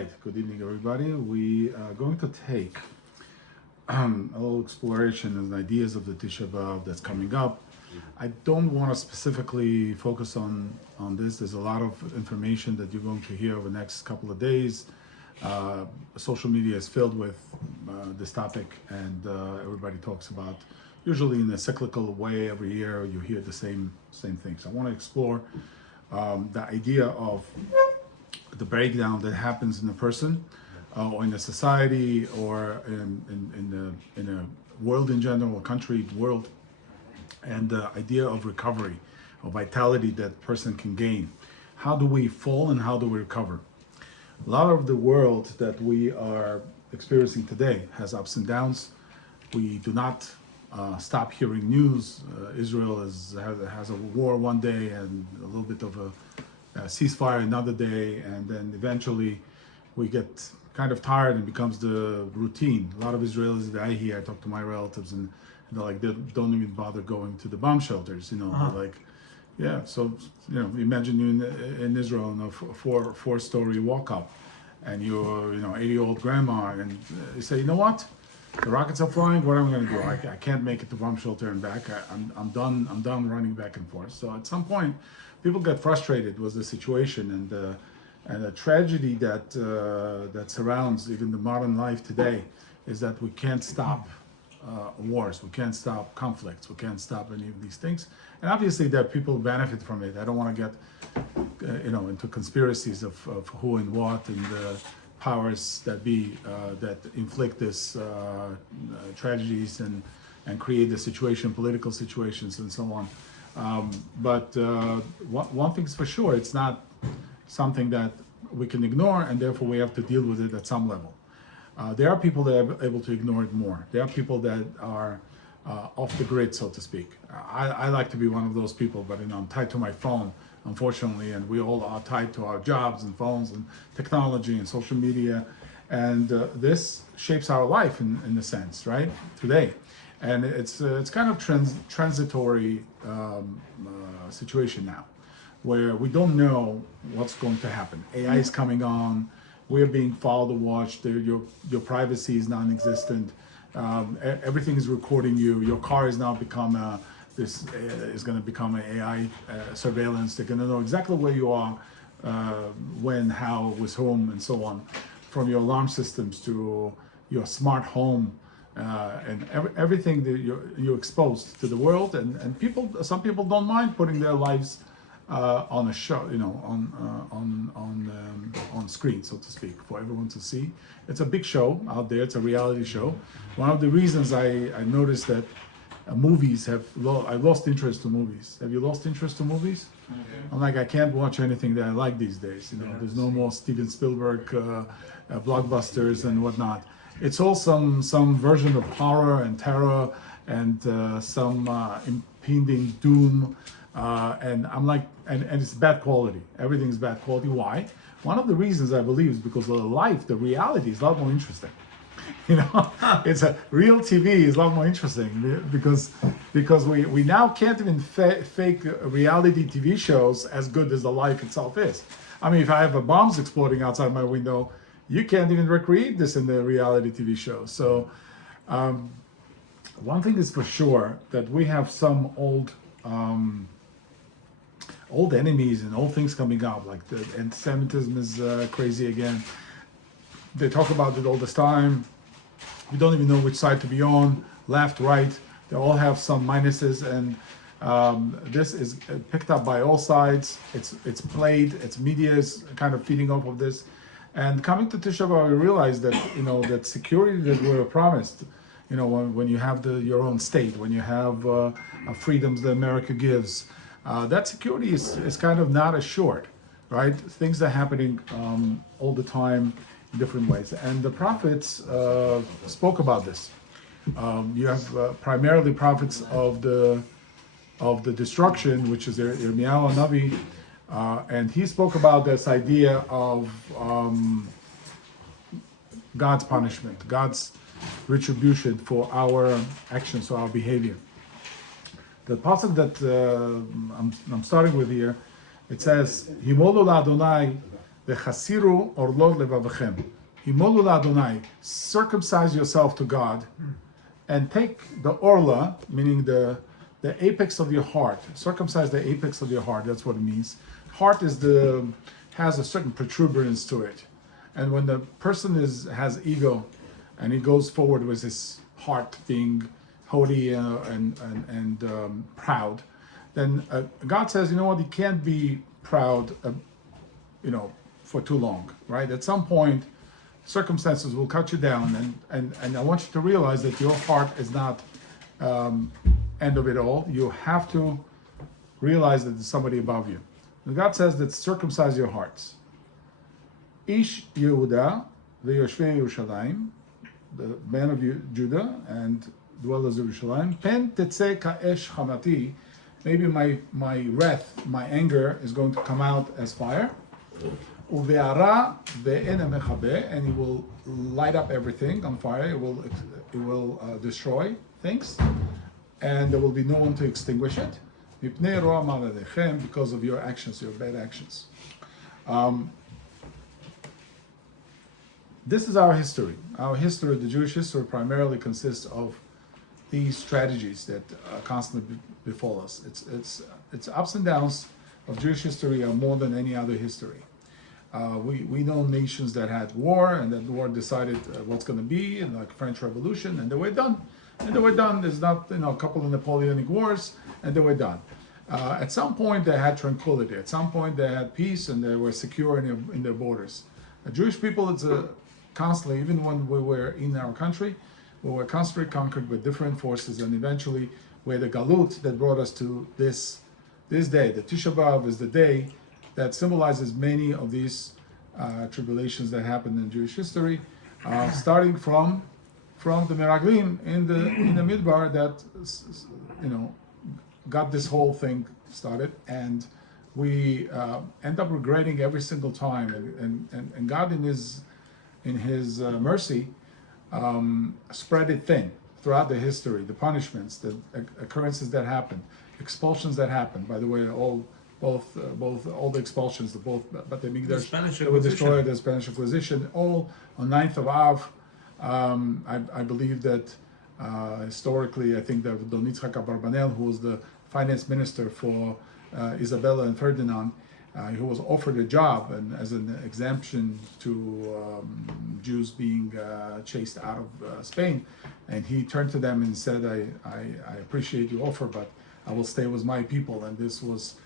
right, good evening everybody. We are going to take a little exploration and ideas of the Tisha B'Av that's coming up. I don't want to specifically focus on this. There's a lot of information that you're going to hear over the next couple of days. Social media is filled with this topic, and everybody talks about, usually in a cyclical way, every year you hear the same things. I want to explore the idea of the breakdown that happens in a person, or in a society, or in a world in general, a country, world, and the idea of recovery, of vitality that person can gain. How do we fall and how do we recover? A lot of the world that we are experiencing today has ups and downs. We do not stop hearing news. Israel has a war one day and a little bit of a ceasefire another day, and then eventually we get kind of tired and becomes the routine. A lot of Israelis that I hear, I talk to my relatives, and they're like, they don't even bother going to the bomb shelters, They're like, yeah, so, imagine you in Israel in a four-story walk-up, and you're, 80-year-old grandma, and you say, you know what? The rockets are flying. What am I going to do? I can't make it to bomb shelter and back. I'm done running back and forth. So at some point, people get frustrated with the situation, and the tragedy that surrounds even the modern life today is that we can't stop wars. We can't stop conflicts. We can't stop any of these things. And obviously, there are people who benefit from it. I don't want to get into conspiracies of who and what and the powers that be that inflict this tragedies and create the situation, political situations, and so on. But one thing's for sure, it's not something that we can ignore, and therefore we have to deal with it at some level. There are people that are able to ignore it more. There are people that are off the grid, so to speak. I like to be one of those people, but I'm tied to my phone, unfortunately, and we all are tied to our jobs and phones and technology and social media, and this shapes our life in a sense, right? Today, and it's kind of transitory situation now, where we don't know what's going to happen. AI is coming on. We are being followed and watched. Your privacy is non-existent. Everything is recording you. Your car is now become this is going to become an AI surveillance. They're going to know exactly where you are, when, how, with whom, and so on, from your alarm systems to your smart home, and everything that you're exposed to the world. And some people don't mind putting their lives on a show, on screen, so to speak, for everyone to see. It's a big show out there. It's a reality show. One of the reasons I noticed that movies I lost interest to movies. Have you lost interest to movies? Mm-hmm. I'm like, I can't watch anything that I like these days. There's no more Steven Spielberg blockbusters and whatnot. It's all some version of horror and terror and some impending doom. And I'm like, and it's bad quality. Everything's bad quality. Why? One of the reasons I believe is because the reality is a lot more interesting. It's a real TV is a lot more interesting because we now can't even fake reality TV shows as good as the life itself is. I mean, if I have a bombs exploding outside my window, you can't even recreate this in the reality TV show. So one thing is for sure, that we have some old enemies and old things coming up, like the Anti-Semitism is crazy again. They talk about it all this time. We don't even know which side to be on, left, right. They all have some minuses, and this is picked up by all sides. It's played. Its media is kind of feeding off of this. And coming to Tisha B'Av, we realize that that security that we were promised. When you have your own state, when you have freedoms that America gives, that security is kind of not assured, right? Things are happening all the time in different ways, and the prophets spoke about this. You have primarily prophets of the destruction, which is Yirmiyahu Navi, and he spoke about this idea of God's punishment, God's retribution for our actions, for our behavior. The passage that I'm starting with here, it says, "Himolu la'Adonai V'chasiru orlot levavechem. Himolu la'Adonai. Circumcise yourself to God, and take the orla, meaning the apex of your heart. Circumcise the apex of your heart. That's what it means. Heart has a certain protuberance to it, and when the person has ego, and he goes forward with his heart being haughty and proud, then God says, you know what? You can't be proud, for too long, right? At some point, circumstances will cut you down, and I want you to realize that your heart is not end of it all. You have to realize that there's somebody above you. And God says that circumcise your hearts. Ish Yehuda ve'yoshvei Yerushalayim, the man of Judah and dwellers of Yerushalayim. Pen tetzeh ka'esh chamati. Maybe my wrath, my anger is going to come out as fire. Uve'ara ve'ena mechabe, and he will light up everything on fire. It will destroy things, and there will be no one to extinguish it. Mipnei ro'a maladechem, because of your actions, your bad actions. This is our history. Our history, the Jewish history, primarily consists of these strategies that constantly befall us. It's ups and downs of Jewish history are more than any other history. We know nations that had war, and that war decided what's going to be, and like French Revolution, and they were done. And they were done. There's not a couple of Napoleonic wars, and they were done. At some point, they had tranquility. At some point, they had peace, and they were secure in their borders. The Jewish people, it's constantly, even when we were in our country, we were constantly conquered with different forces, and eventually, we're the galut that brought us to this day. The Tisha B'Av is the day that symbolizes many of these tribulations that happened in Jewish history, starting from the Meraglim in the Midbar that got this whole thing started, and we end up regretting every single time, and God in His mercy spread it thin throughout the history, the punishments, the occurrences that happened, expulsions that happened. By the way, all the expulsions, but the Spanish they were destroyed, the Spanish Inquisition, all on 9th of Av. I believe that historically, I think that Don Yitzhak Abarbanel, who was the finance minister for Isabella and Ferdinand, who was offered a job and as an exemption to Jews being chased out of Spain, and he turned to them and said, I appreciate your offer, but I will stay with my people. And this was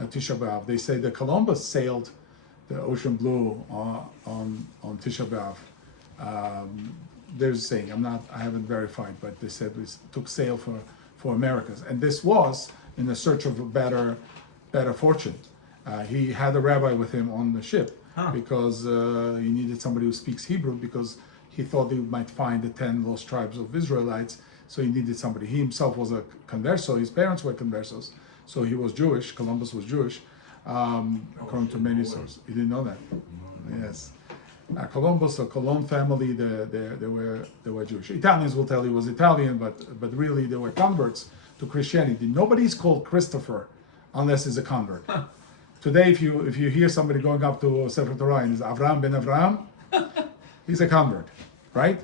Tisha B'Av. They say that Columbus sailed the ocean blue on Tisha B'Av. There's a saying, I haven't verified, but they said we took sail for Americas, and this was in the search of a better fortune. He had a rabbi with him on the ship because he needed somebody who speaks Hebrew, because he thought he might find the 10 lost tribes of Israelites. So he needed somebody. He himself was a converso. His parents were conversos, so he was Jewish. Columbus was Jewish, according to many sources. You didn't know that? Yes. Columbus, the Cologne family, they were Jewish. Italians will tell you he was Italian, but really they were converts to Christianity. Nobody's called Christopher unless he's a convert. Today, if you hear somebody going up to Sefer Torah and is Avram ben Avram, he's a convert, right?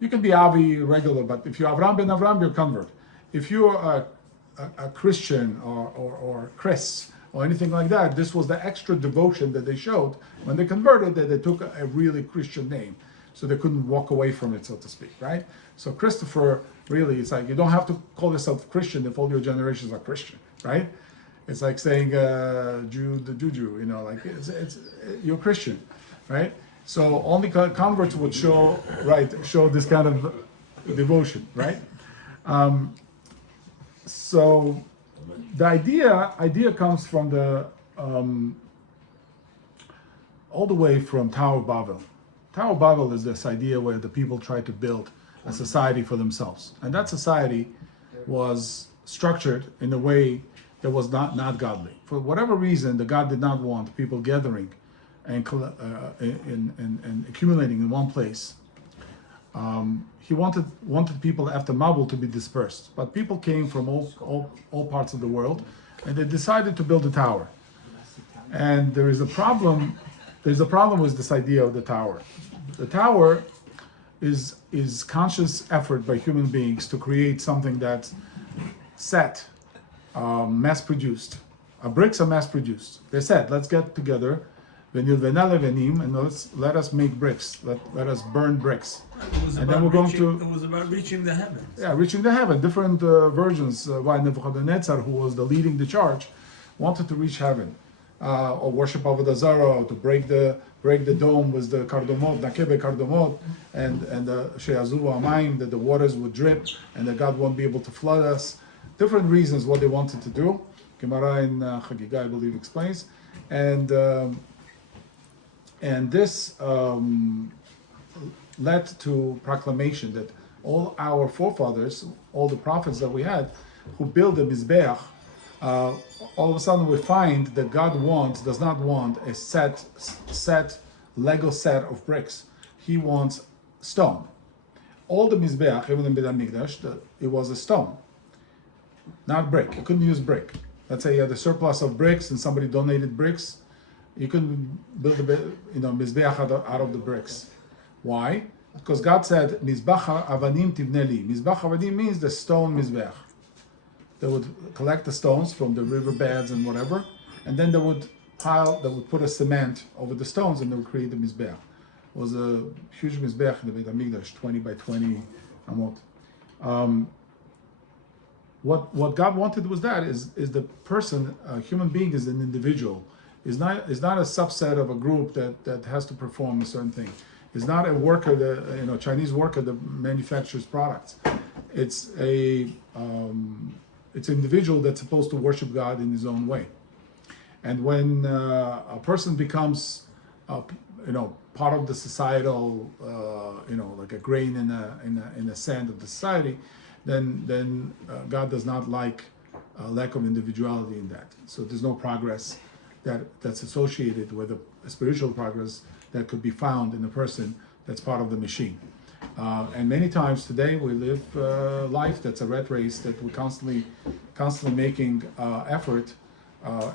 You can be Avi regular, but if you're Avram ben Avram, you're a convert. If you're a Christian or Chris or anything like that, this was the extra devotion that they showed when they converted, that they took a really Christian name, so they couldn't walk away from it, so to speak, right? So Christopher, really, it's like you don't have to call yourself Christian if all your generations are Christian, right? It's like saying Jew, the Juju, like it's you're Christian, right? So only converts would show this kind of devotion, right? So the idea comes from the all the way from Tower of Babel. Tower of Babel is this idea where the people try to build a society for themselves, and that society was structured in a way that was not godly. For whatever reason, the God did not want people gathering and accumulating in one place. He wanted people after Mabul to be dispersed, but people came from all parts of the world, and they decided to build a tower. And there is a problem There's a problem with this idea of the tower. The tower is conscious effort by human beings to create something that's set, mass-produced. Bricks are mass-produced. They said, let's get together, and let us make bricks. Let us burn bricks. It was about reaching the heavens. Yeah, reaching the heaven. Different versions. Why Nebuchadnezzar, who was leading the charge, wanted to reach heaven, or worship Avodah Zarah, or to break the dome with the kardomot, nakebe kardomot, and the sheyazuvu amayim, that the waters would drip, and that God won't be able to flood us. Different reasons what they wanted to do. Gemara in Chagiga, I believe, explains, and this led to proclamation that all our forefathers, all the prophets that we had, who built the Mizbeach, all of a sudden we find that God does not want a set Lego set of bricks. He wants stone. All the Mizbeach, even in Beit HaMikdash, it was a stone, not brick. You couldn't use brick. Let's say you had a surplus of bricks and somebody donated bricks. You couldn't build Mizbeach out of the bricks. Why? Because God said, Mizbach avanim tivneli. Mizbach avanim means the stone Mizbeach. They would collect the stones from the riverbeds and whatever, and then they would put a cement over the stones and they would create the Mizbeach. It was a huge Mizbeach in the Beit HaMikdash, 20 by 20 amot. What God wanted was is the person, a human being is an individual, is not a subset of a group that has to perform a certain thing. Is not a worker, Chinese worker that manufactures products. It's it's an individual that's supposed to worship God in his own way. And when a person becomes, part of the societal, like a grain in the sand of the society, then God does not like a lack of individuality in that. So there's no progress that's associated with a spiritual progress that could be found in a person that's part of the machine. And many times today we live life that's a rat race, that we're constantly making effort,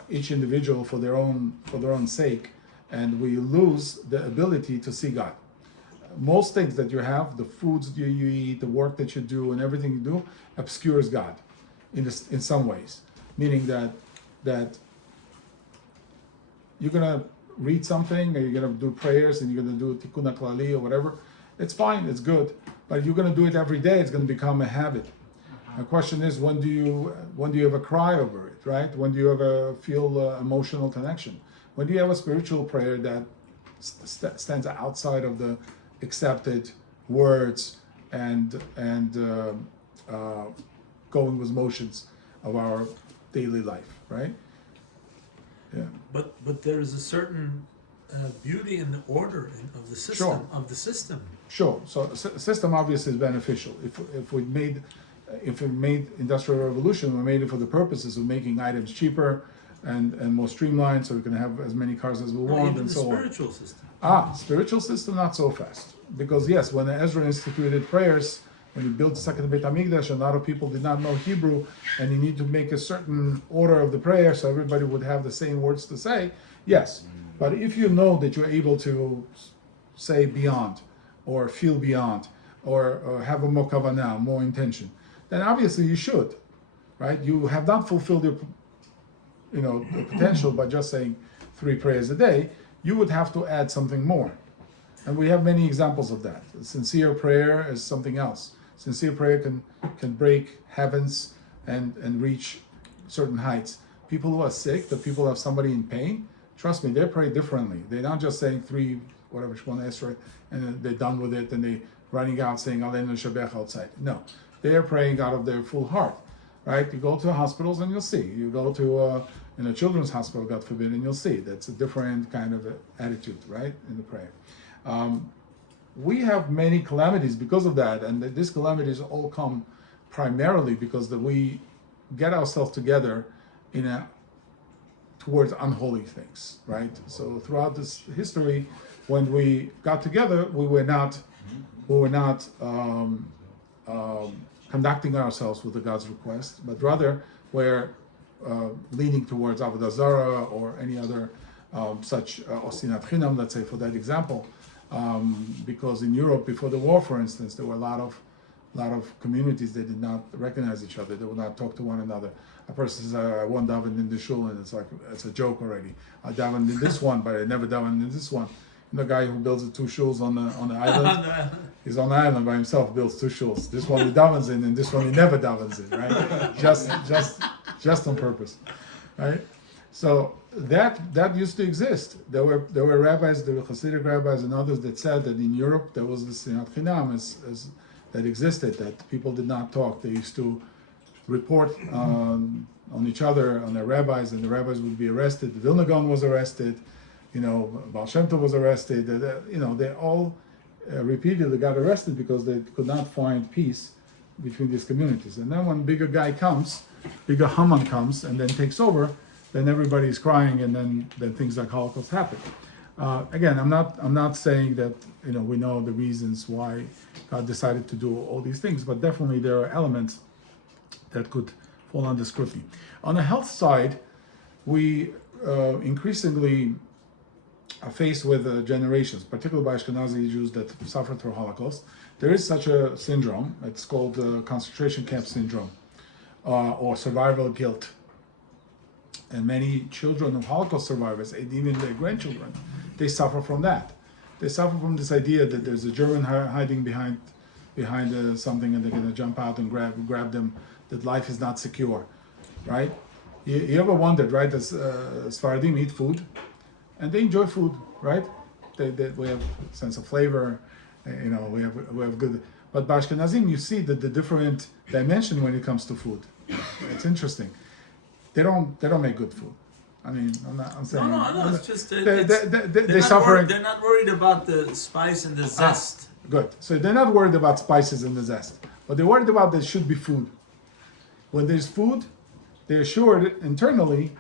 each individual for their own sake, and we lose the ability to see God. Most things that you have, the foods that you eat, the work that you do, and everything you do, obscures God in some ways. Meaning that you're gonna read something, or you're gonna do prayers, and you're gonna do tikkun klali or whatever. It's fine, it's good, but if you're gonna do it every day, it's gonna become a habit. The question is, when do you ever cry over it, right? When do you ever feel emotional connection? When do you have a spiritual prayer that stands outside of the accepted words and going with motions of our daily life, right? Yeah. But there is a certain beauty in the order of the system. Sure. Of the system. Sure. So system obviously is beneficial. If we made industrial revolution, we made it for the purposes of making items cheaper and more streamlined, so we can have as many cars as we want, and so on. Spiritual system. Spiritual system, not so fast. Because yes, when Ezra instituted prayers, when he built the second Beit HaMikdash, a lot of people did not know Hebrew, and you need to make a certain order of the prayer so everybody would have the same words to say. Yes, but if you know that you're able to say beyond, or feel beyond, or have a more kavanah, more intention, then obviously you should, right? You have not fulfilled your the potential by just saying 3 prayers a day. You would have to add something more. And we have many examples of that. Sincere prayer is something else. Sincere prayer can break heavens and reach certain heights. People who are sick, the people who have somebody in pain, trust me, they pray differently. They're not just saying 3, whatever, Shmona Esrei, and then they're done with it, and they're running out saying Aleinu Shabech outside. No, they are praying out of their full heart, right? You go to hospitals and you'll see. You go to in a children's hospital, God forbid, and you'll see. That's a different kind of attitude, right, in the prayer. We have many calamities because of that, and these calamities all come primarily because we get ourselves together towards unholy things, right? So throughout this history, when we got together, we were not conducting ourselves with the God's request, but rather we're leaning towards Avodah Zarah or any other such Osinat Chinam, let's say, for that example, because in Europe before the war, for instance, there were a lot of communities that did not recognize each other. They would not talk to one another. A person says, "I won't daven in the shul," and it's a joke already. I davened in this one, but I never davened in this one. The guy who builds the two shuls on the island, he's on the island by himself, builds two shuls. This one he davens in, and this one he never davens in, right? just on purpose, right? So that used to exist. There were rabbis, there were Hasidic rabbis and others that said that in Europe there was this Sinat Chinam that existed, that people did not talk. They used to report on each other, on their rabbis, and the rabbis would be arrested. The Vilna Gaon was arrested. Baal Shem Tov was arrested. They all repeatedly got arrested because they could not find peace between these communities. And then when bigger Haman comes and then takes over, then everybody is crying, and then things like Holocaust happen. Again, I'm not saying that we know the reasons why God decided to do all these things, but definitely there are elements that could fall under scrutiny. On the health side, we increasingly are faced with generations, particularly by Ashkenazi Jews that suffered through Holocaust. There is such a syndrome. It's called concentration camp syndrome or survival guilt. And many children of Holocaust survivors, and even their grandchildren, they suffer from that. They suffer from this idea that there's a German hiding behind something, and they're going to jump out and grab them. That life is not secure, right? You ever wondered, right? As Sfaradim eat food, and they enjoy food, right? We have a sense of flavor, we have good. But by Ashkenazim, you see that the different dimension when it comes to food. It's interesting. They don't make good food. I mean, I'm saying. No. It's just they suffering. They're not worried about the spice and the zest. Good. So they're not worried about spices and the zest, but they're worried about there should be food. When there's food, they're assured internally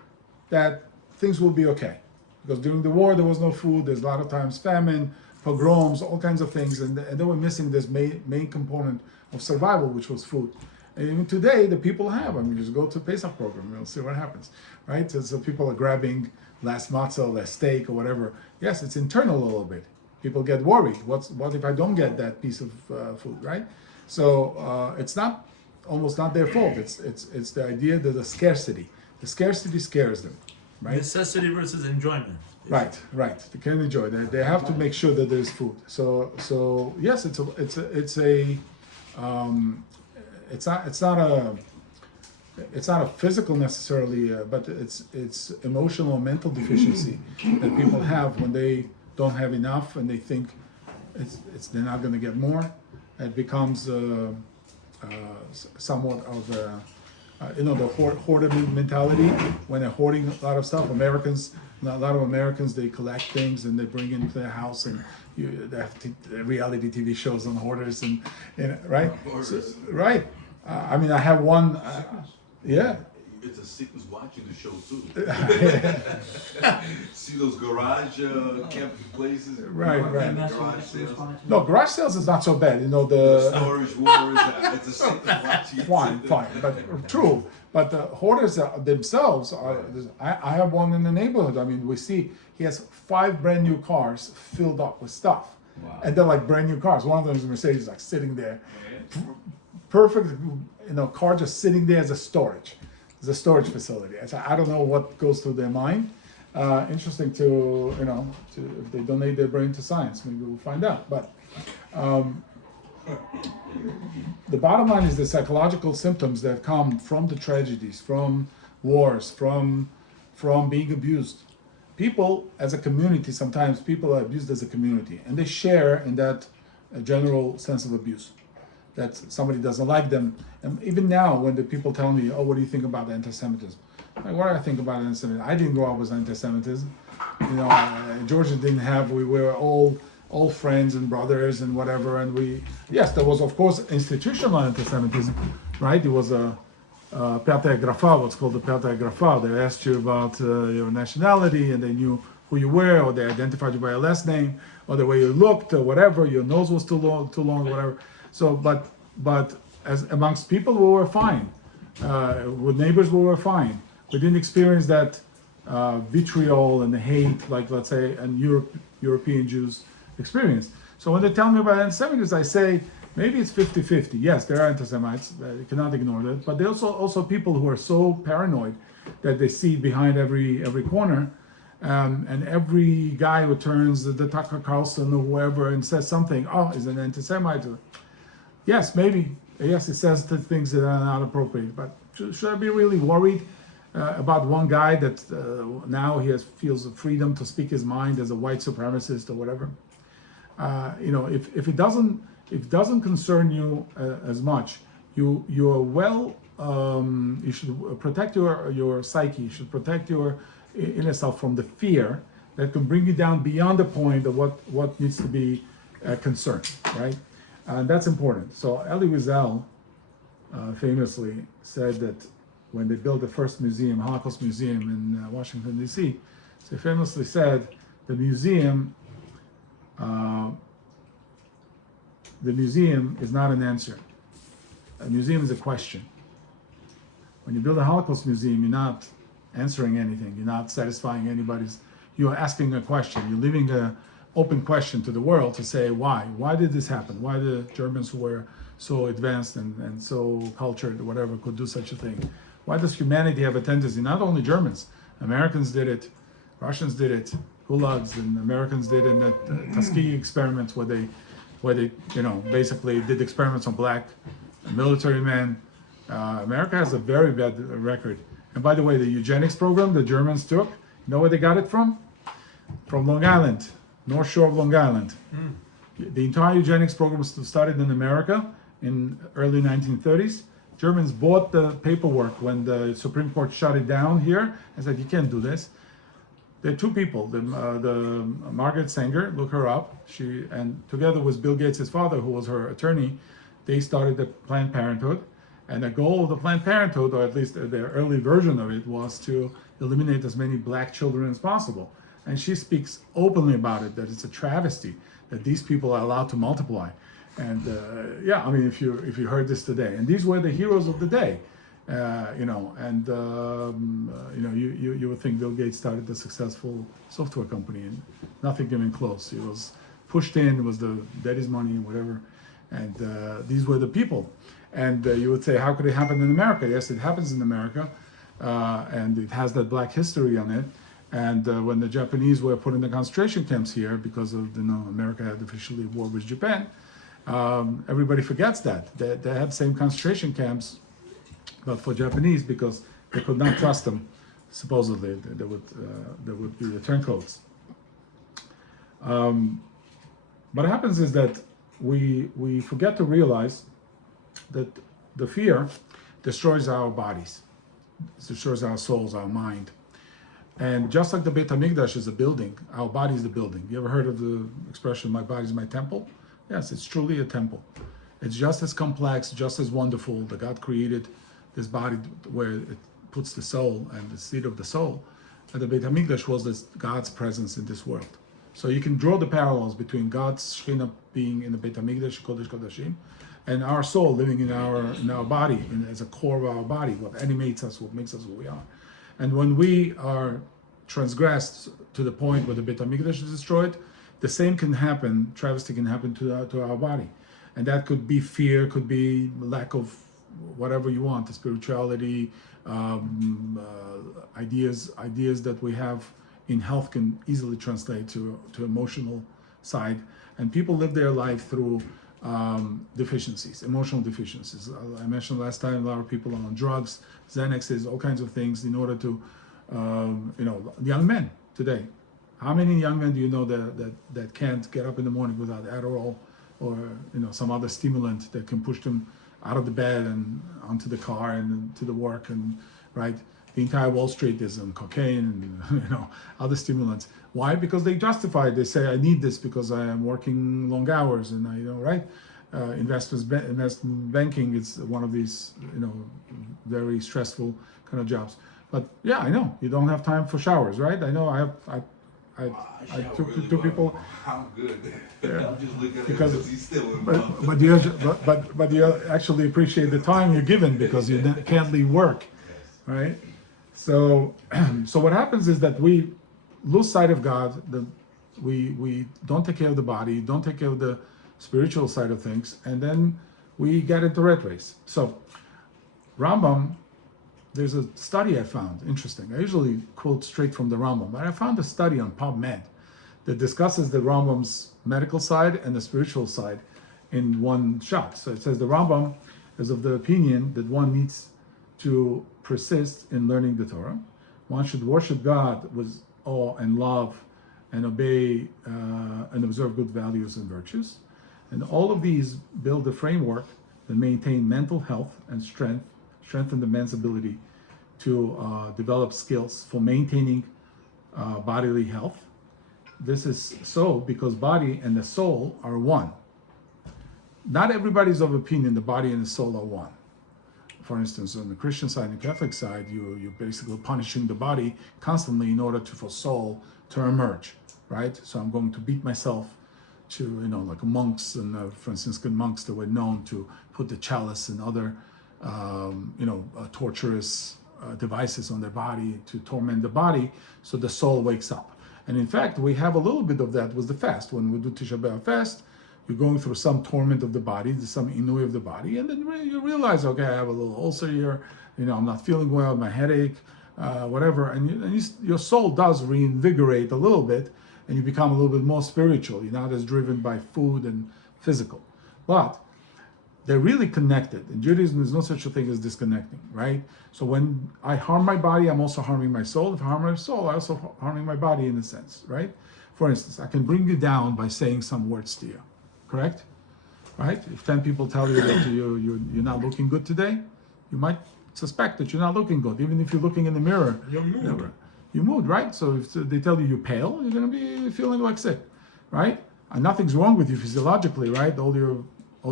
that things will be okay. Because during the war there was no food. There's a lot of times famine, pogroms, all kinds of things, and they were missing this main component of survival, which was food. And even today, the people have. I mean, just go to the Pesach program, you'll see what happens, right? So people are grabbing last matzah, last steak, or whatever. Yes, it's internal a little bit. People get worried. What if I don't get that piece of food, right? So it's almost not their fault. It's the idea that the scarcity scares them, right? Necessity versus enjoyment. Right. They can enjoy that. They have to make sure that there's food. So yes, it's not a physical necessarily, but it's emotional, mental deficiency that people have when they don't have enough and they think they're not going to get more. It becomes somewhat of the hoarder mentality when they're hoarding a lot of stuff. A lot of Americans, they collect things and they bring into their house, and they have reality TV shows on hoarders and right. So, right. I mean, I have one. Yeah. It's a sickness watching the show too. See those garage camping places? Right. Garage sales. No, garage sales is not so bad. The storage wars. It's a sickness watching. Fine, but true. But the hoarders themselves are. I have one in the neighborhood. I mean, we see he has 5 brand new cars filled up with stuff, and they're like brand new cars. One of them is a Mercedes, like sitting there, perfect. Car just sitting there as a storage. It's a storage facility. I don't know what goes through their mind. Interesting to if they donate their brain to science, maybe we'll find out. But the bottom line is the psychological symptoms that come from the tragedies, from wars, from being abused. People as a community, sometimes people are abused as a community, and they share in that general sense of abuse. That somebody doesn't like them. And even now, when the people tell me, "Oh, what do you think about anti-Semitism?" Like, what do I think about anti-Semitism? I didn't grow up with anti-Semitism. Georgia didn't have. We were all friends and brothers and whatever. And yes, there was of course institutional anti-Semitism, right? It was a Perta Grafa, what's called the Perta Grafa. They asked you about your nationality, and they knew who you were, or they identified you by your last name, or the way you looked, or whatever. Your nose was too long, whatever. So, but as amongst people, we were fine. With neighbors, we were fine. We didn't experience that vitriol and hate, like let's say, and European Jews experience. So when they tell me about anti-Semitism, I say maybe it's 50-50. Yes, there are anti-Semites, you cannot ignore that, but there are also people who are so paranoid that they see behind every corner, and every guy who turns the Tucker Carlson or whoever and says something, oh, is an anti-Semite. Yes, maybe. Yes, it says the things that are not appropriate, but should I be really worried about one guy that now feels the freedom to speak his mind as a white supremacist or whatever? If it doesn't concern you as much, you are well. You should protect your psyche. You should protect your inner self from the fear that can bring you down beyond the point of what needs to be concerned, right? And that's important. So Elie Wiesel famously said that when they built the first museum, Holocaust Museum in Washington, D.C., they famously said the museum is not an answer. A museum is a question. When you build a Holocaust museum, you're not answering anything. You're not satisfying anybody's. You're asking a question. You're leaving an open question to the world to say why. Why did this happen? Why the Germans who were so advanced and so cultured or whatever could do such a thing? Why does humanity have a tendency? Not only Germans, Americans did it, Russians did it, gulags, and Americans did in the Tuskegee experiments where they basically did experiments on black military men. America has a very bad record. And by the way, the eugenics program the Germans took, you know where they got it from? From Long Island, North Shore of Long Island. The entire eugenics program was started in America in early 1930s. Germans bought the paperwork when the Supreme Court shut it down here and said, you can't do this. There are two people, the Margaret Sanger, look her up. And together with Bill Gates' father, who was her attorney, they started the Planned Parenthood. And the goal of the Planned Parenthood, or at least their early version of it, was to eliminate as many black children as possible. And she speaks openly about it, that it's a travesty that these people are allowed to multiply. And if you heard this today, and these were the heroes of the day, you would think Bill Gates started a successful software company, and nothing even close. He was pushed in, it was the daddy's money, whatever, and these were the people. And you would say, how could it happen in America? Yes, it happens in America, and it has that black history on it. And when the Japanese were put in the concentration camps here because of America had officially war with Japan, everybody forgets that. They had the same concentration camps, but for Japanese, because they could not trust them. Supposedly, there would be the turncoats. What happens is that we forget to realize that the fear destroys our bodies, destroys our souls, our mind. And just like the Beit HaMikdash is a building, our body is the building. You ever heard of the expression, my body is my temple? Yes, it's truly a temple. It's just as complex, just as wonderful that God created this body where it puts the soul and the seat of the soul. And the Beit HaMikdash was God's presence in this world. So you can draw the parallels between God's Shekhinah being in the Beit HaMikdash, Kodesh Kodashim, and our soul living in our body, as a core of our body, what animates us, what makes us who we are. And when we are transgressed to the point where the Beit HaMikdash is destroyed, the same can happen, travesty can happen to our body. And that could be fear, could be lack of whatever you want, the spirituality, ideas that we have in health can easily translate to emotional side. And people live their life through deficiencies, emotional deficiencies. I mentioned last time, a lot of people are on drugs, Xanaxes, all kinds of things in order to, young men today. How many young men do you know that can't get up in the morning without Adderall or some other stimulant that can push them out of the bed and onto the car and to the work, and right? The entire Wall Street is on cocaine and other stimulants. Why? Because they justify it. They say, I need this because I am working long hours and investment banking is one of these very stressful kind of jobs. But yeah, I know you don't have time for showers, right? I know I took two people. I'm good. Yeah. I'm just looking at Because- it because he's still in but you actually appreciate the time you're given because you can't leave work, right? So, so what happens is that we lose sight of God. We don't take care of the body, don't take care of the spiritual side of things, and then we get into rat race. So, Rambam, there's a study I found interesting. I usually quote straight from the Rambam, but I found a study on PubMed that discusses the Rambam's medical side and the spiritual side in one shot. So it says the Rambam is of the opinion that one needs to persist in learning the Torah. One should worship God with awe and love and obey and observe good values and virtues. And all of these build a framework that maintain mental health and strengthen the man's ability to develop skills for maintaining bodily health. This is so because body and the soul are one. Not everybody's of opinion the body and the soul are one. For instance, on the Christian side and the Catholic side, you're basically punishing the body constantly in order for soul to emerge, right? So I'm going to beat myself to, like monks and Franciscan monks that were known to put the chalice and other, torturous devices on their body to torment the body so the soul wakes up. And in fact, we have a little bit of that with the fast. When we do Tisha B'Av fast, you're going through some torment of the body, some inui of the body, and then you realize, okay, I have a little ulcer here, I'm not feeling well, my headache, whatever, and your soul does reinvigorate a little bit, and you become a little bit more spiritual. You're not as driven by food and physical. But they're really connected. In Judaism, there's no such a thing as disconnecting, right? So when I harm my body, I'm also harming my soul. If I harm my soul, I'm also harming my body in a sense, right? For instance, I can bring you down by saying some words to you, correct? Right? If 10 people tell you that you're not looking good today, you might suspect that you're not looking good, even if you're looking in the mirror. Your mood. Your mood, right? So if they tell you you're pale, you're going to be feeling like sick, right? And nothing's wrong with you physiologically, right? All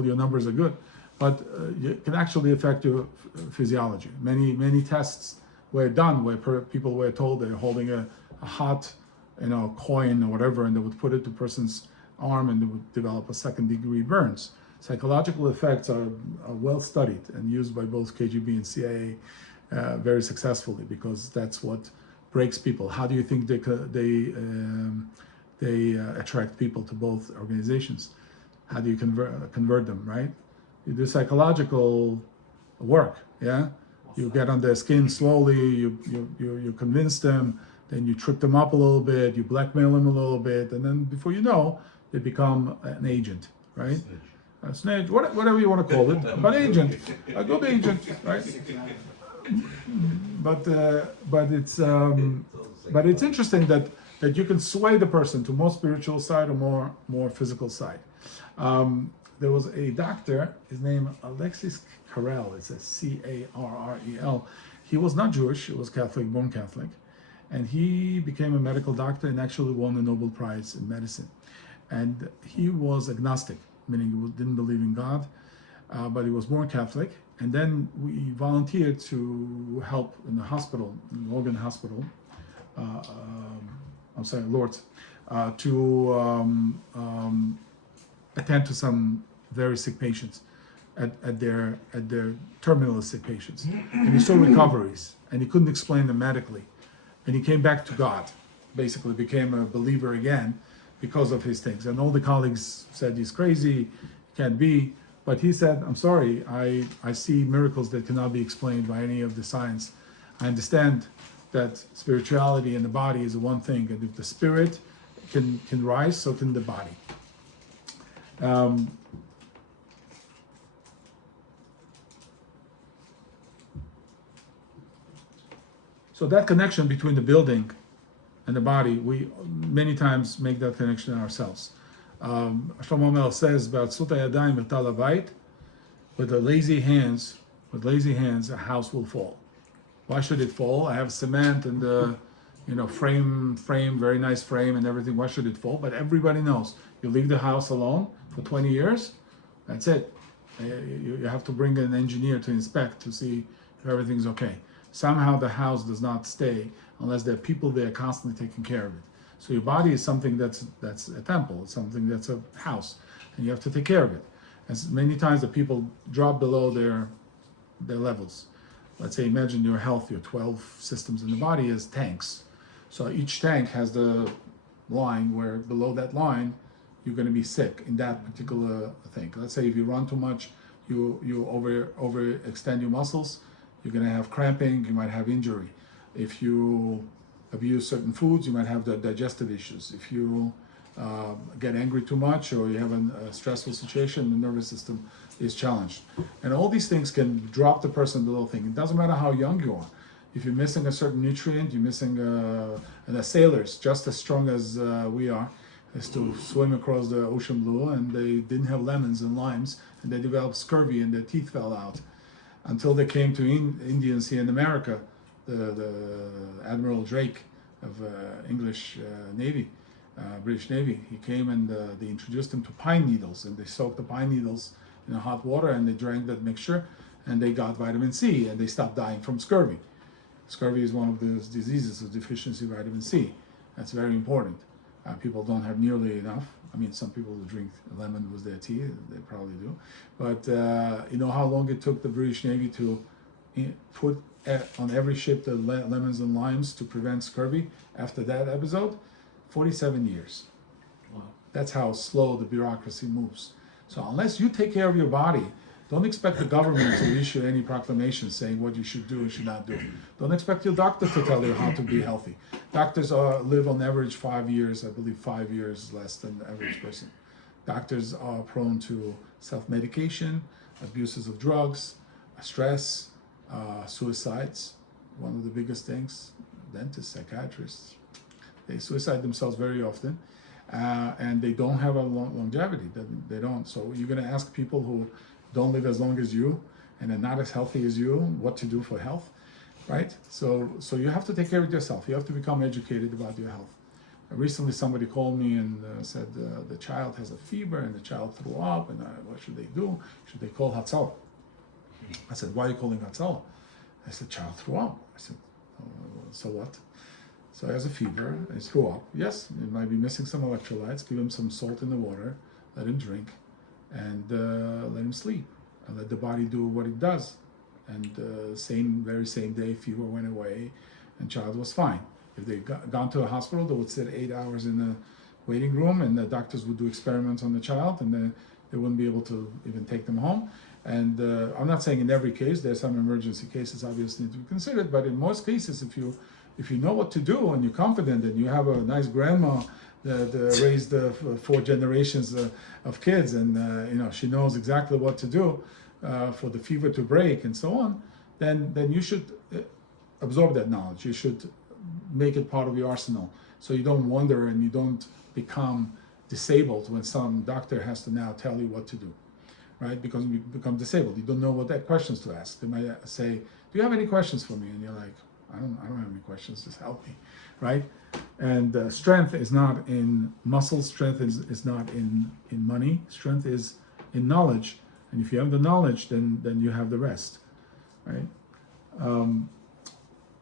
your numbers are good, but it can actually affect your physiology. Many tests were done where people were told they're holding a hot, coin or whatever, and they would put it to a person's arm and they would develop a second-degree burns. Psychological effects are well studied and used by both KGB and CIA very successfully, because that's what breaks people. How do you think they attract people to both organizations? How do you convert them, right? You do psychological work, yeah? You get on their skin slowly, you convince them, then you trip them up a little bit, you blackmail them a little bit, and then before you know, they become an agent, right? A snitch, whatever you want to call it, but agent, a good agent, right? But it's interesting that you can sway the person to more spiritual side or more physical side. There was a doctor, his name Alexis Carrel, it says Carrel. He was not Jewish, he was Catholic, born Catholic, and he became a medical doctor and actually won the Nobel Prize in medicine. And he was agnostic, meaning he didn't believe in God, but he was born Catholic. And then we volunteered to help in the hospital, in the Logan Hospital, Lord's, to attend to some very sick patients at their terminal sick patients. And he saw recoveries, and he couldn't explain them medically. And he came back to God, basically became a believer again because of his things. And all the colleagues said he's crazy, can't be. But he said, I'm sorry, I see miracles that cannot be explained by any of the science. I understand that spirituality and the body is one thing, and if the spirit can rise, so can the body. So that connection between the building and the body, we many times make that connection ourselves. Shlomo Melech says about Suta Yadayim V'tal Habayit, with lazy hands, a house will fall. Why should it fall? I have cement and frame, very nice frame and everything. Why should it fall? But everybody knows, you leave the house alone for 20 years, that's it. You have to bring an engineer to inspect to see if everything's okay. Somehow the house does not stay unless there are people there constantly taking care of it. So your body is something that's a temple, it's something that's a house, and you have to take care of it. As many times the people drop below their levels. let's say, imagine your health, your 12 systems in the body as tanks. So each tank has the line where below that line, you're going to be sick in that particular thing. Let's say if you run too much, you overextend your muscles, you're going to have cramping, you might have injury. If you abuse certain foods, you might have the digestive issues. If you get angry too much or you have a stressful situation, the nervous system is challenged. And all these things can drop the person below thing. It doesn't matter how young you are. If you're missing a certain nutrient, you're missing, and the sailors, just as strong as we are, is to swim across the ocean blue, and they didn't have lemons and limes, and they developed scurvy and their teeth fell out. Until they came to Indian Sea in America, the Admiral Drake of English Navy, British Navy, he came and they introduced them to pine needles, and they soaked the pine needles in hot water and they drank that mixture, and they got vitamin C and they stopped dying from scurvy. Scurvy is one of those diseases of deficiency of vitamin C. That's very important. People don't have nearly enough. I mean, some people who drink lemon with their tea, they probably do. But you know how long it took the British Navy to put on every ship the lemons and limes to prevent scurvy after that episode? 47 years. Wow. That's how slow the bureaucracy moves. So unless you take care of your body, don't expect the government to issue any proclamations saying what you should do and should not do. Don't expect your doctor to tell you how to be healthy. Doctors live on average 5 years, I believe 5 years less than the average person. Doctors are prone to self-medication, abuses of drugs, stress, suicides, one of the biggest things. Dentists, psychiatrists, they suicide themselves very often, and they don't have a longevity. They don't. So you're going to ask people who don't live as long as you and are not as healthy as you what to do for health, right? So you have to take care of yourself. You have to become educated about your health. Recently somebody called me and said the child has a fever and the child threw up, and what should they do? Should they call Hatzalah? I said, why are you calling Hatzalah? I said, child threw up. I said, oh, so what? So he has a fever, he threw up. Yes, he might be missing some electrolytes. Give him some salt in the water, let him drink, and let him sleep, and let the body do what it does. And very same day, fever went away, and child was fine. If they gone to a hospital, they would sit 8 hours in the waiting room, and the doctors would do experiments on the child, and then they wouldn't be able to even take them home. And I'm not saying in every case, there's some emergency cases obviously to be considered, but in most cases, if you know what to do and you're confident and you have a nice grandma that raised 4 generations of kids, and she knows exactly what to do for the fever to break and so on, then you should absorb that knowledge. You should make it part of your arsenal, so you don't wonder and you don't become disabled when some doctor has to now tell you what to do, right? Because you become disabled. You don't know what questions to ask. They might say, do you have any questions for me? And you're like, I don't have any questions, just help me, right? And strength is not in muscles, strength is not in money, strength is in knowledge. And if you have the knowledge, then you have the rest, right?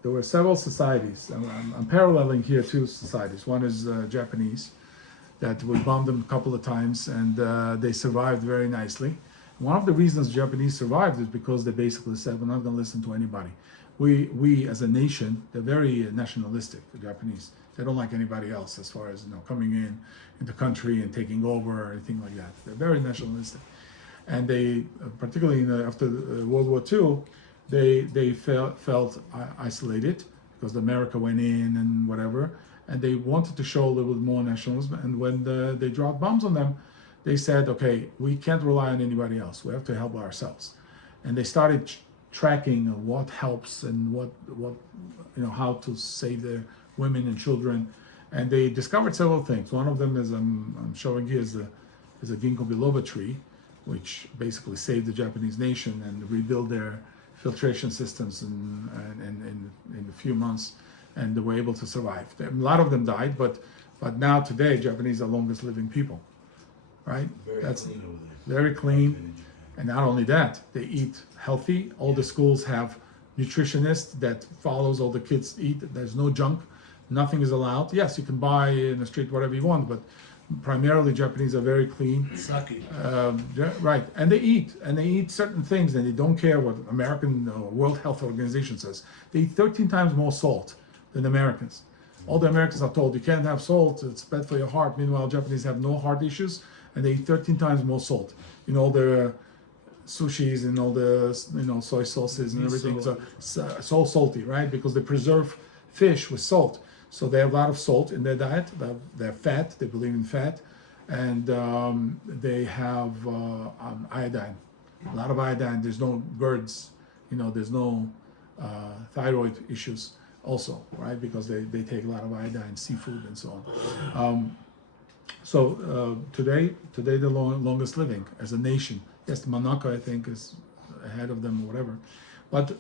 There were several societies. I'm paralleling here 2 societies. One is Japanese, that we bombed them a couple of times, and they survived very nicely. One of the reasons Japanese survived is because they basically said, we're not going to listen to anybody. We as a nation, they're very nationalistic, the Japanese. They don't like anybody else as far as coming in the country and taking over or anything like that. They're very nationalistic. And they, particularly after World War II, they felt isolated because America went in and whatever, and they wanted to show a little bit more nationalism. And when they dropped bombs on them, they said, okay, we can't rely on anybody else. We have to help ourselves. And they started tracking what helps and what how to save their women and children. And they discovered several things. One of them is I'm showing here is a ginkgo biloba tree, which basically saved the Japanese nation and rebuilt their filtration systems in a few months, and they were able to survive. A lot of them died, but now today Japanese are longest living people, right? That's clean over there. very clean. And not only that, they eat healthy. All the schools have nutritionists that follows all the kids eat. There's no junk. Nothing is allowed. Yes, you can buy in the street whatever you want, but primarily Japanese are very clean. Sake. Right, and they eat certain things, and they don't care what American World Health Organization says. They eat 13 times more salt than Americans. All the Americans are told you can't have salt; it's bad for your heart. Meanwhile, Japanese have no heart issues, and they eat 13 times more salt. You know, their sushis and all the soy sauces and everything. So all salty, right? Because they preserve fish with salt. So they have a lot of salt in their diet. They're fat. They believe in fat, and they have iodine. A lot of iodine. There's no GERDs. There's no thyroid issues. Also, right? Because they take a lot of iodine, seafood, and so on. Today they're longest living as a nation. Yes, Monaco I think is ahead of them or whatever, but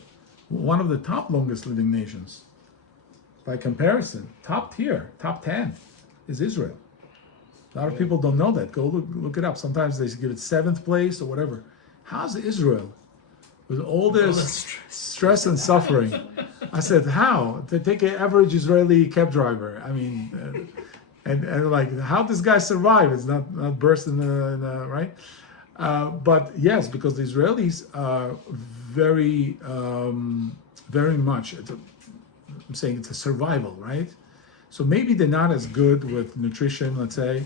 one of the top longest living nations. By comparison, top tier, top 10 is Israel. A lot of people don't know that. Go look it up. Sometimes they give it 7th place or whatever. How's Israel with all this stress and suffering? I said, how? They take an average Israeli cab driver. I mean, and like, how this guy survive? It's not burst in the right? But yes, because the Israelis are very, very much. I'm saying it's a survival, right? So maybe they're not as good with nutrition, let's say,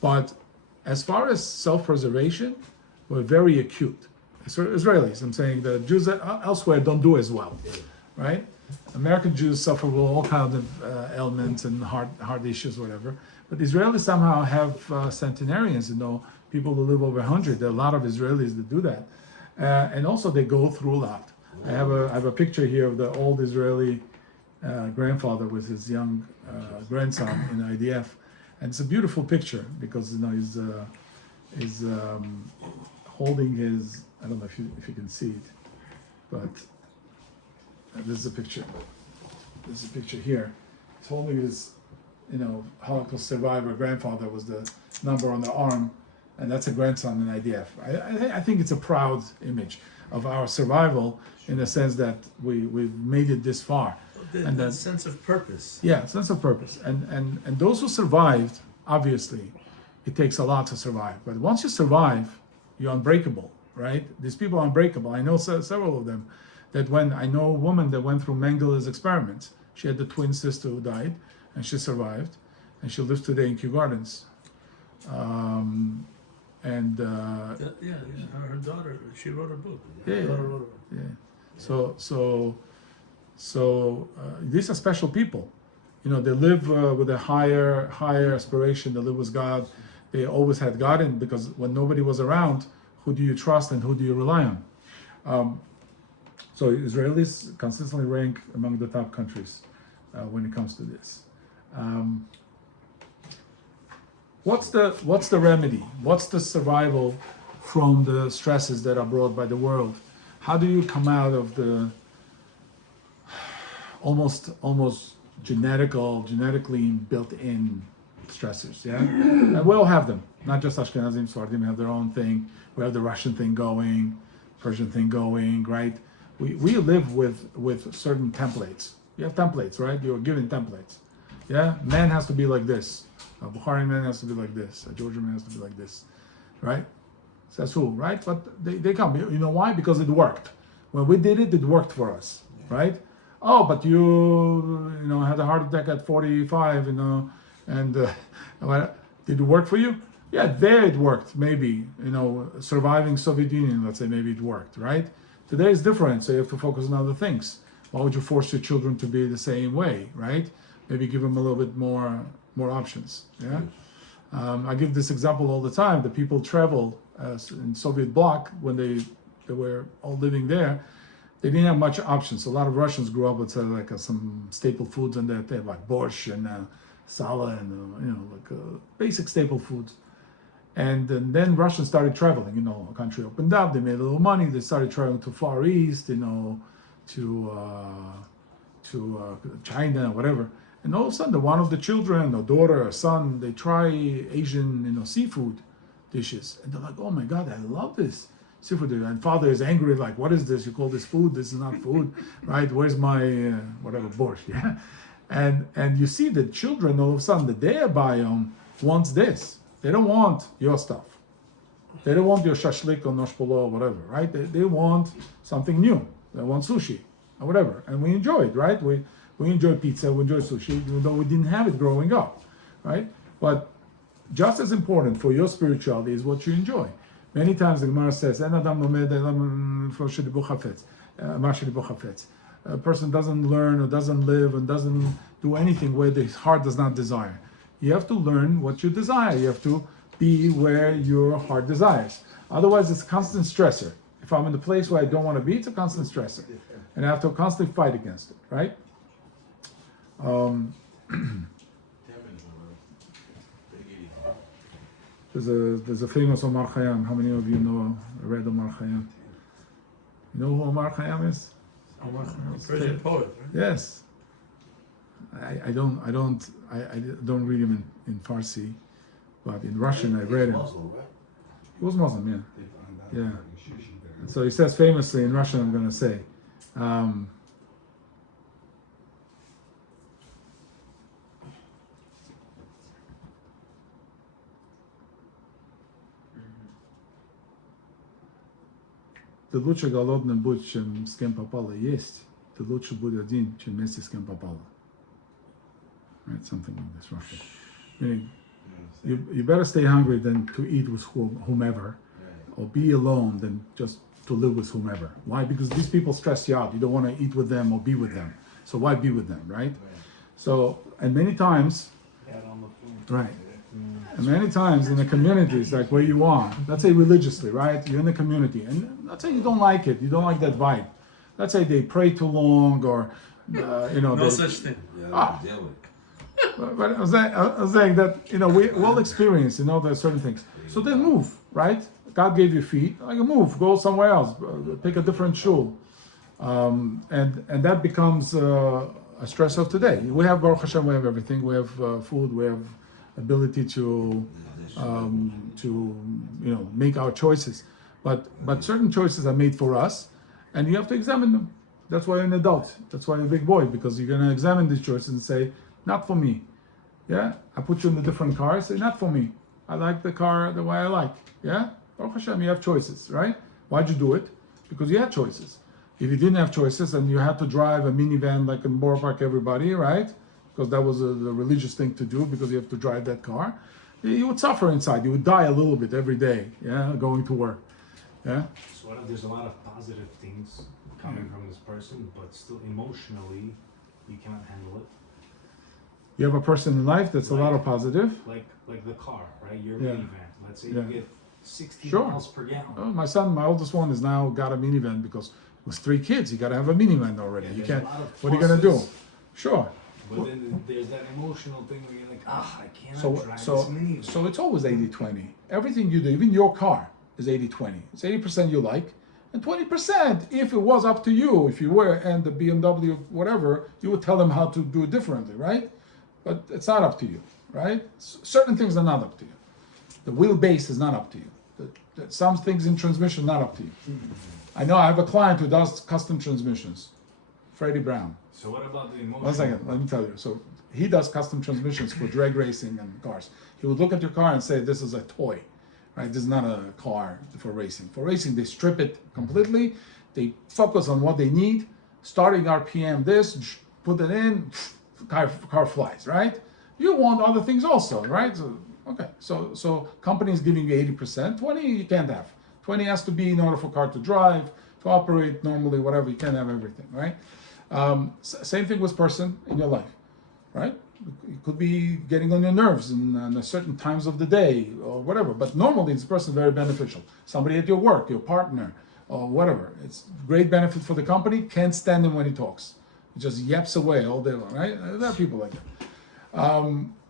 but as far as self-preservation, we're very acute. Israelis, I'm saying the Jews elsewhere don't do as well, right? American Jews suffer with all kinds of ailments and heart issues, whatever. But Israelis somehow have centenarians, people who live over 100. There are a lot of Israelis that do that, and also they go through a lot. I have a picture here of the old Israeli grandfather with his young grandson in IDF, and it's a beautiful picture because he's holding his. I don't know if you can see it, but this is a picture. This is a picture here. He's holding his, Holocaust survivor grandfather was the number on the arm, and that's a grandson in IDF. I think it's a proud image of our survival in the sense that we've made it this far. And that sense of purpose. Yeah, sense of purpose. And those who survived, obviously, it takes a lot to survive. But once you survive, you're unbreakable, right? These people are unbreakable. I know several of them. I know a woman that went through Mengel's experiments. She had the twin sister who died, and she survived, and she lives today in Kew Gardens. Her daughter, she wrote a book. So these are special people. They live with a higher aspiration. They live with God. They always had God in, because when nobody was around, who do you trust and who do you rely on? So Israelis consistently rank among the top countries when it comes to this. What's the remedy? What's the survival from the stresses that are brought by the world? How do you come out of the almost genetically built-in stressors? Yeah, and we all have them. Not just Ashkenazim, Sephardim have their own thing. We have the Russian thing going, Persian thing going, right? We live with certain templates. You have templates, right? You're given templates. Yeah, man has to be like this. A Bukhari man has to be like this. A Georgian man has to be like this, right? So that's who, right? But they come. You know why? Because it worked. When we did it, it worked for us, right? Oh, but you had a heart attack at 45, and did it work for you? Yeah, there it worked. Maybe surviving Soviet Union, let's say, maybe it worked, right? Today is different, so you have to focus on other things. Why would you force your children to be the same way, right? Maybe give them a little bit more options. Yeah. I give this example all the time. The people travel in Soviet bloc when they were all living there. They didn't have much options. A lot of Russians grew up with some staple foods, and they have like borscht and sala and basic staple foods. And then Russians started traveling. A country opened up. They made a little money. They started traveling to Far East, to China, whatever. And all of a sudden, one of the children, or daughter, or son, they try Asian, seafood dishes, and they're like, "Oh my God, I love this seafood." And father is angry, like, "What is this? You call this food? This is not food, right? Where's my whatever borscht?" Yeah, and you see the children all of a sudden, the their biome wants this. They don't want your stuff. They don't want your shashlik or noshpolo or whatever, right? They want something new. They want sushi or whatever. And we enjoy it, right? We enjoy pizza, we enjoy sushi, even though we didn't have it growing up, right? But just as important for your spirituality is what you enjoy. Many times the Gemara says, "En adam lomed elam lo shedibo chafetz, ma shedibo chafetz." A person doesn't learn or doesn't live and doesn't do anything where his heart does not desire. You have to learn what you desire. You have to be where your heart desires. Otherwise, it's a constant stressor. If I'm in the place where I don't want to be, it's a constant stressor. And I have to constantly fight against it, right? There's a famous Omar Khayyam. How many of you know, read Omar Khayyam? You know who Omar Khayyam is? Persian poet, right? Yes. I don't read him in Farsi, but in Russian I read him. He was Muslim, yeah. Yeah. So he says famously in Russian, I'm going to say, ты лучше голодным будь, чем с кем попало есть. Ты лучше будь один, чем вместе с кем попало. Right, something like this, roughly. Meaning, you better stay hungry than to eat with whomever, or be alone than just to live with whomever. Why? Because these people stress you out. You don't want to eat with them or be with them. So why be with them, right? So, and many times, right, and many times in the communities, like where you are, let's say religiously, right? You're in the community, and let's say you don't like it, you don't like that vibe. Let's say they pray too long, or No such thing. But I was saying that we all experience there's certain things. So then move, right? God gave you feet, like move, go somewhere else, pick a different shul, and that becomes a stress of today. We have Baruch Hashem, we have everything. We have food, we have ability to make our choices, but certain choices are made for us, and you have to examine them. That's why you're an adult. That's why you're a big boy, because you're going to examine these choices and say, not for me. Yeah, I put you in a different car. I say, not for me. I like the car the way I like. Yeah, Baruch Hashem, you have choices, right? Why'd you do it? Because you had choices. If you didn't have choices and you had to drive a minivan like in Borough Park, everybody, right? Because that was the religious thing to do, because you have to drive that car. You would suffer inside. You would die a little bit every day. Yeah, going to work. Yeah. So there's a lot of positive things coming from this person, but still emotionally, you cannot handle it. You have a person in life that's a lot of positive. Like the car, right? Your Yeah. minivan. Let's say Yeah. you get 60 Sure. miles per gallon. Oh, my son, my oldest one, is now got a minivan because with 3 kids, you got to have a minivan already. Yeah, You there's a can't. lot of What are you gonna do? pluses. Sure. But then there's that emotional thing where you're like, I cannot So drive so this minivan. so it's always 80-20. Everything you do, even your car, is 80-20. It's 80% you like, and 20% if it was up to you, if you were and the BMW whatever, you would tell them how to do it differently, right? But it's not up to you, right? Certain things are not up to you. The wheelbase is not up to you. Some things in transmission not up to you. I know I have a client who does custom transmissions, Freddie Brown. So what about the emotion? 1 second, let me tell you. So he does custom transmissions for drag racing and cars. He would look at your car and say, this is a toy, right? This is not a car for racing. For racing, they strip it completely. They focus on what they need. Starting RPM this, put it in, car flies, right? You want other things also, right? So, okay, so companies giving you 80%, 20 you can't have. 20 has to be in order for car to drive, to operate normally, whatever. You can't have everything, right? Same thing with person in your life, right? It could be getting on your nerves in certain times of the day or whatever, but normally this person is very beneficial. Somebody at your work, your partner, or whatever. It's great benefit for the company. Can't stand him when he talks. He just yaps away all day long, right? There are people like that.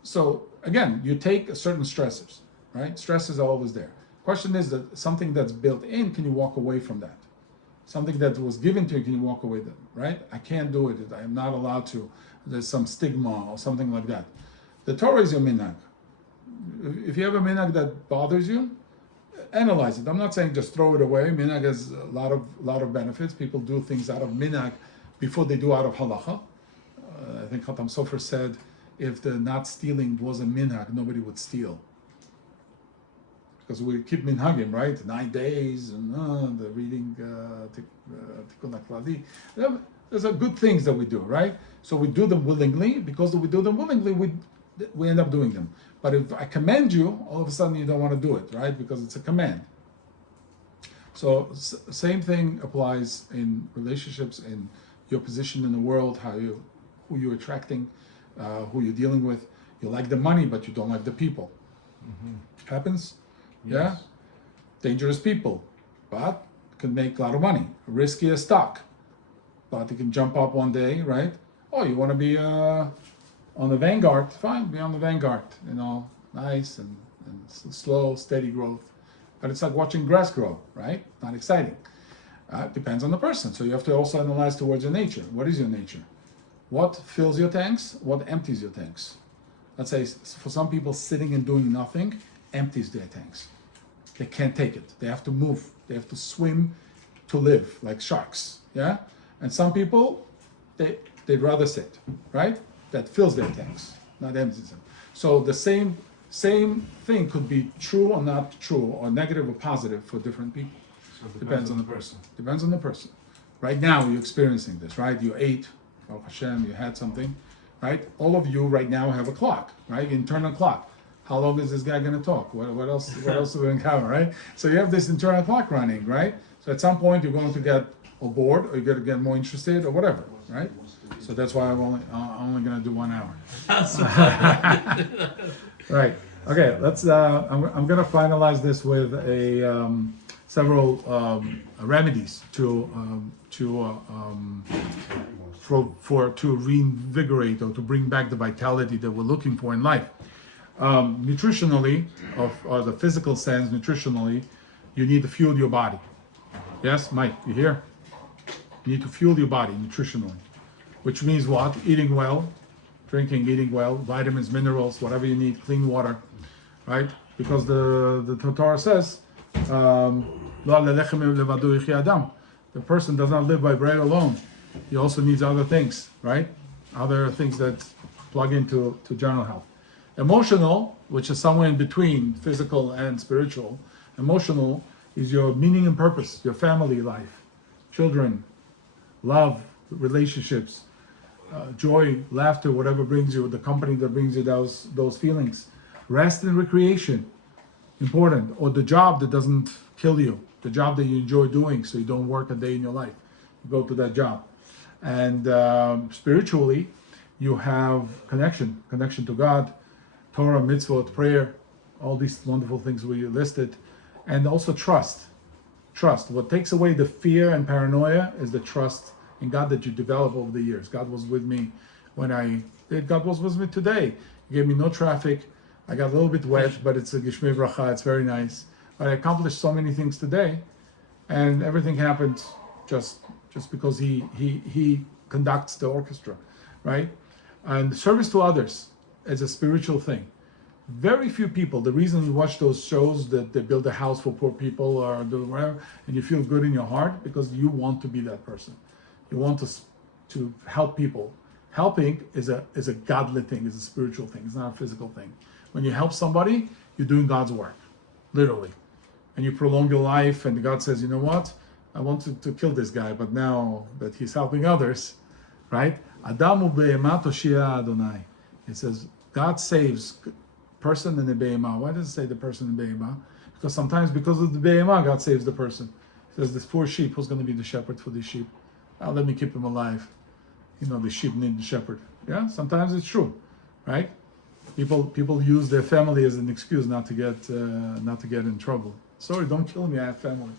So again, you take certain stressors, right? Stresses are always there. Question is that something that's built in, can you walk away from that? Something that was given to you, can you walk away from, right? I can't do it. I am not allowed to. There's some stigma or something like that. The Torah is your minhag. If you have a minhag that bothers you, analyze it. I'm not saying just throw it away. Minhag has a lot of benefits. People do things out of minhag before they do out of halacha. I think Chacham Sofer said, if the not stealing was a minhag, nobody would steal. Because we keep minhagim, right? 9 days and the reading Tikkun HaKlali. There's a good things that we do, right? So we do them willingly. Because we do them willingly, we end up doing them. But if I command you, all of a sudden you don't want to do it, right? Because it's a command. So same thing applies in relationships, in your position in the world, who you're attracting, who you're dealing with. You like the money, but you don't like the people. Happens. Yes. Yeah, dangerous people, but can make a lot of money. Risky as stock, but you can jump up one day, right? Oh, you want to be on the vanguard? Fine, be on the vanguard. Nice and slow, steady growth. But it's like watching grass grow, right? Not exciting. Depends on the person. So you have to also analyze towards your nature. What is your nature? What fills your tanks? What empties your tanks? Let's say for some people, sitting and doing nothing empties their tanks. They can't take it. They have to move. They have to swim to live, like sharks. Yeah? And some people, they'd rather sit, right? That fills their tanks, not empties them. So the same thing could be true or not true, or negative or positive for different people. So it Depends on the person. Depends on the person. Right now, you're experiencing this, right? You ate, Baruch Hashem, you had something, right? All of you right now have a clock, right? Internal clock. How long is this guy going to talk? What else are we going to cover, right? So you have this internal clock running, right? So at some point you're going to get bored, or you're going to get more interested, or whatever, right? So that's why I'm only going to do 1 hour. Right. Okay. Let's. I'm going to finalize this with several remedies to reinvigorate or to bring back the vitality that we're looking for in life. Nutritionally, of the physical sense, nutritionally, you need to fuel your body. Yes, Mike, you hear? You need to fuel your body nutritionally, which means what? Eating well, drinking, eating well, vitamins, minerals, whatever you need, clean water, right? Because the Torah says, the person does not live by bread alone. He also needs other things, right? Other things that plug into general health. Emotional, which is somewhere in between physical and spiritual. Emotional is your meaning and purpose, your family life, children, love, relationships, joy, laughter, whatever brings you, the company that brings you those feelings. Rest and recreation, important. Or the job that doesn't kill you, the job that you enjoy doing, so you don't work a day in your life. You go to that job. And spiritually, you have connection to God, Torah, mitzvot, prayer, all these wonderful things we listed, and also trust. Trust. What takes away the fear and paranoia is the trust in God that you develop over the years. God was with me when I did. God was with me today. He gave me no traffic. I got a little bit wet, but it's a gishmei bracha. It's very nice. But I accomplished so many things today, and everything happened just because he conducts the orchestra, right? And service to others is a spiritual thing. Very few people, the reason you watch those shows that they build a house for poor people or do whatever, and you feel good in your heart because you want to be that person. You want to help people. Helping is a godly thing, is a spiritual thing. It's not a physical thing. When you help somebody, you're doing God's work, literally. And you prolong your life, and God says, you know what? I wanted to kill this guy, but now that he's helping others, right? Adamu be'ema toshia Adonai. It says, God saves person and the be'ema. Why does it say the person and be'ema? Because sometimes because of the be'ema, God saves the person. It says, this poor sheep, who's going to be the shepherd for this sheep? Let me keep him alive. The sheep need the shepherd. Yeah, sometimes it's true, right? People use their family as an excuse not to get in trouble. Sorry, don't kill me. I have family.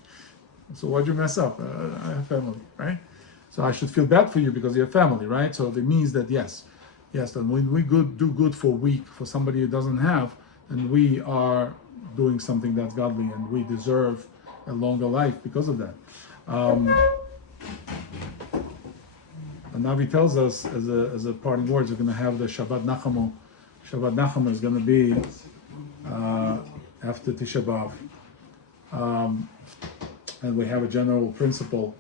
So why'd you mess up? I have family, right? So I should feel bad for you because you have family, right? So it means that yes, then when we do good for a week for somebody who doesn't have, then we are doing something that's godly, and we deserve a longer life because of that. And Navi tells us as a parting words, we're going to have the Shabbat Nachamu. Shabbat Nachamu is going to be after Tisha B'Av. And we have a general principle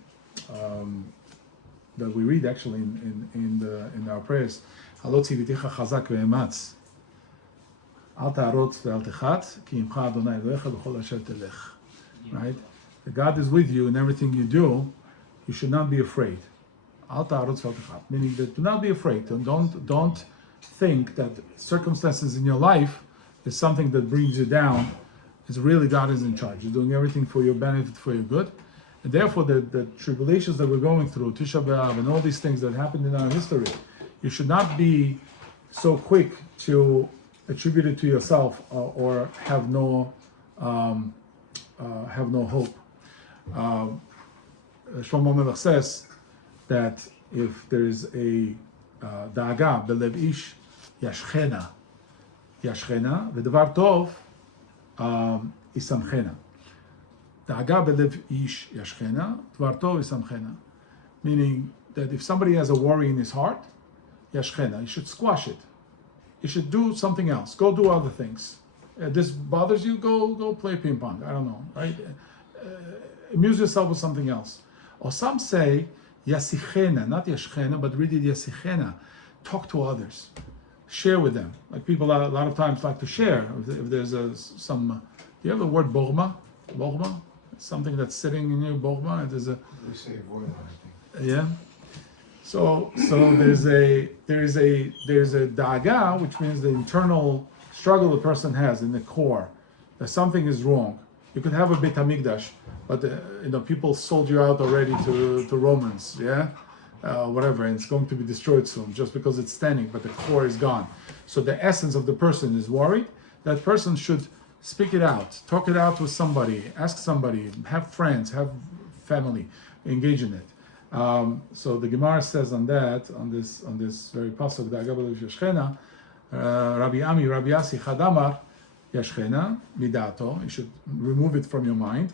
that we read actually in our prayers. הלא ציוויתיך חזק ואמץ. אל תערוץ ואל תחת, כי עמך אדוני אלוהיך בכל אשר תלך. Right? God is with you in everything you do. You should not be afraid. Al ta'arutz ve'al techat. Meaning that do not be afraid. Don't think that circumstances in your life is something that brings you down. It's really God is in charge. He's doing everything for your benefit, for your good. And therefore, the tribulations that we're going through, Tisha B'Av, and all these things that happened in our history, you should not be so quick to attribute it to yourself or have no hope. Shlomo Melech says that if there is a da'aga belev ish yashchena v'devar tov isamchena. Da'aga belev ish yashchena v'devar tov isamchena. Meaning that if somebody has a worry in his heart, yashchena, you should squash it. You should do something else. Go do other things. This bothers you? Go play ping pong. I don't know, right? Amuse yourself with something else. Or some say yasichena, not yashchena, but really yasichena. Talk to others, share with them. Like people a lot of times like to share. If there's some, do you have the word bogma? Bogma, something that's sitting in you. Bogma. There's a. They say voila, I think. Yeah. So there's a daga, which means the internal struggle the person has in the core, that something is wrong. You could have a Beit HaMikdash, but people sold you out already to Romans, yeah, whatever, and it's going to be destroyed soon just because it's standing, but the core is gone. So the essence of the person is worried. That person should speak it out, talk it out with somebody, ask somebody, have friends, have family, engage in it. So the Gemara says on this very pasuk, the Agabel Yashchena, Rabbi Yassi Chadamar Yashchena Midato. You should remove it from your mind.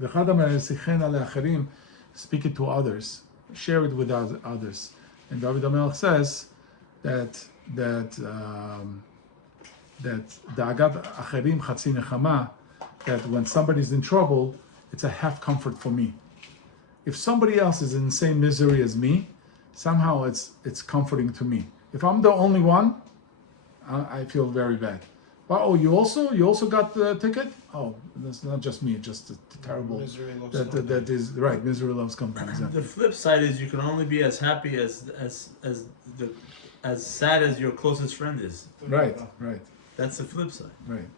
V'Chadamar Yasichena le'acherim. Speak it to others, share it with others. And David HaMelech says that Da'agat Acherim Chatzi Nechama, that when somebody's in trouble, it's a half comfort for me. If somebody else is in the same misery as me, somehow it's comforting to me. If I'm the only one, I feel very bad. But you also got the ticket? Oh, that's not just me, it's just a terrible. Misery loves company. That is right. Misery loves company. Exactly. The flip side is you can only be as happy as sad as your closest friend is. Right. That's the flip side. Right.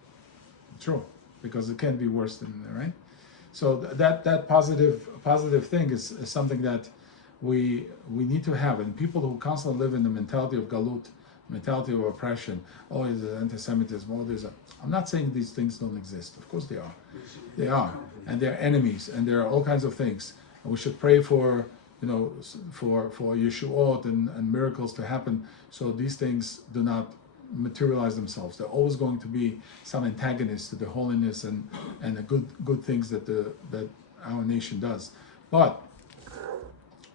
True, because it can't be worse than right. So that positive thing is something that we need to have, and people who constantly live in the mentality of galut, mentality of oppression, is anti-Semitism, I'm not saying these things don't exist. Of course they are, and they're enemies, and there are all kinds of things. And we should pray for yeshuot and miracles to happen, so these things do not materialize themselves. They're always going to be some antagonists to the holiness and the good things that our nation does. But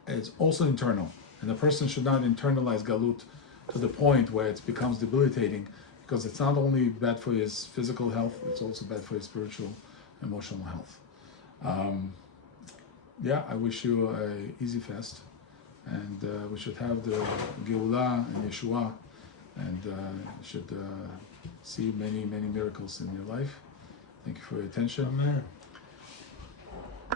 it's also internal, and the person should not internalize galut to the point where it becomes debilitating, because it's not only bad for his physical health, it's also bad for his spiritual, emotional health. I wish you a easy fast, and we should have the Geulah and Yeshua, and should see many miracles in your life. Thank you for your attention. Amen.